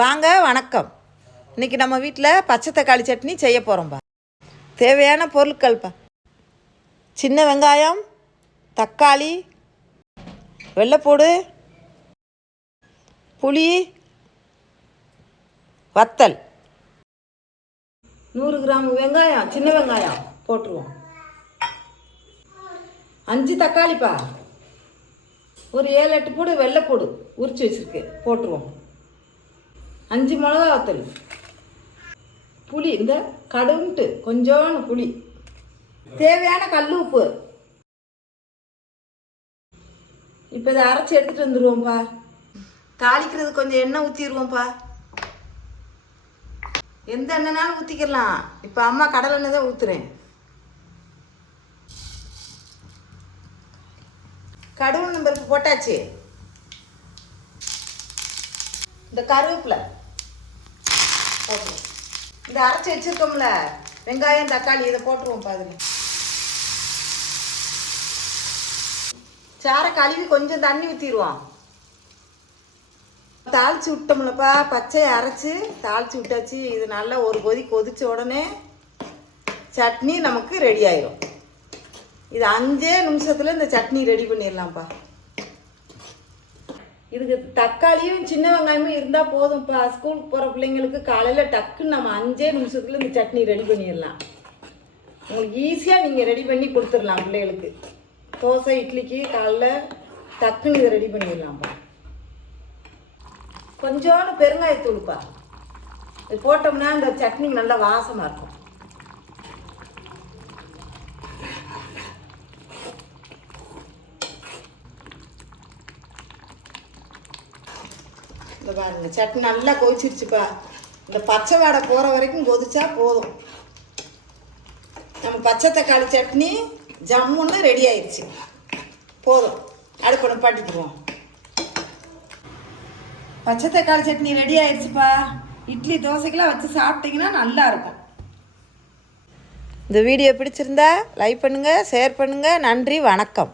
வாங்க வணக்கம். இன்றைக்கி நம்ம வீட்டில் பச்சை தக்காளி சட்னி செய்ய போகிறோம்ப்பா. தேவையான பொருட்கள்ப்பா: சின்ன வெங்காயம், தக்காளி, வெள்ளைப்பூடு, புளி, வத்தல். 100 கிராம் வெங்காயம், சின்ன வெங்காயம் போட்டுருவோம். 5 தக்காளிப்பா. ஒரு 7-8 பூடு வெள்ளைப்பூடு உரித்து வச்சுருக்கு போட்டுருவோம். 5 மிளகா வத்தல், புளி, இந்த கடுன்ட்டு கொஞ்சோண்டு புளி, தேவையான கல் உப்பு. இப்போ இதை அரைச்சி எடுத்துகிட்டு வந்துடுவோம்ப்பா. தாளிக்கிறது கொஞ்சம் எண்ணெய் ஊற்றிடுவோம்ப்பா. எந்த எண்ணெய்னாலும் ஊற்றிக்கலாம். இப்போ அம்மா கடலை எண்ணெய் தான் ஊற்றுறேன். கடுகு பருப்பு போட்டாச்சு. இந்த கருவேப்பிலை போட்டுருவோம். இந்த அரைச்சி வச்சுருக்கோம்ல வெங்காயம் தக்காளி, இதை போட்டுருவோம். அதில் சாரை கழுவி கொஞ்சம் தண்ணி ஊற்றிடுவோம். தாளித்து விட்டோம்லப்பா, பச்சையை அரைச்சி தாளித்து விட்டாச்சு. இது நல்லா ஒரு கொதி கொதித்த உடனே சட்னி நமக்கு ரெடி ஆயிரும். இது 5 நிமிஷத்தில் இந்த சட்னி ரெடி பண்ணிடலாம்ப்பா. இதுக்கு தக்காளியும் சின்ன வெங்காயமும் இருந்தால் போதும்ப்பா. ஸ்கூலுக்கு போகிற பிள்ளைங்களுக்கு காலையில் டக்குன்னு நம்ம 5 நிமிஷத்தில் இந்த சட்னி ரெடி பண்ணிடலாம். உங்களுக்கு ஈஸியாக நீங்கள் ரெடி பண்ணி கொடுத்துடலாம் பிள்ளைகளுக்கு. தோசை இட்லிக்கு காலைல டக்குன்னு இதை ரெடி பண்ணிடலாம்ப்பா. கொஞ்சோண்டு பெருங்காயத்தூள்ப்பா. இது போட்டோம்னா இந்த சட்னி நல்லா வாசமாக இருக்கும். இந்த பாருங்க, சட்னி நல்லா கொதிச்சிருச்சுப்பா. இந்த பச்சை வாடை போகிற வரைக்கும் கொதிச்சா போதும். நம்ம பச்சை தக்காளி சட்னி ஜம்முன்னு ரெடி ஆயிடுச்சு. போதும், அடுப்பு நிப்பாட்டிக்குவோம். பச்சை தக்காளி சட்னி ரெடி ஆயிடுச்சுப்பா. இட்லி தோசைக்கெல்லாம் வச்சு சாப்பிட்டிங்கன்னா நல்லா இருக்கும். இந்த வீடியோ பிடிச்சிருந்தா லைக் பண்ணுங்கள், ஷேர் பண்ணுங்கள். நன்றி, வணக்கம்.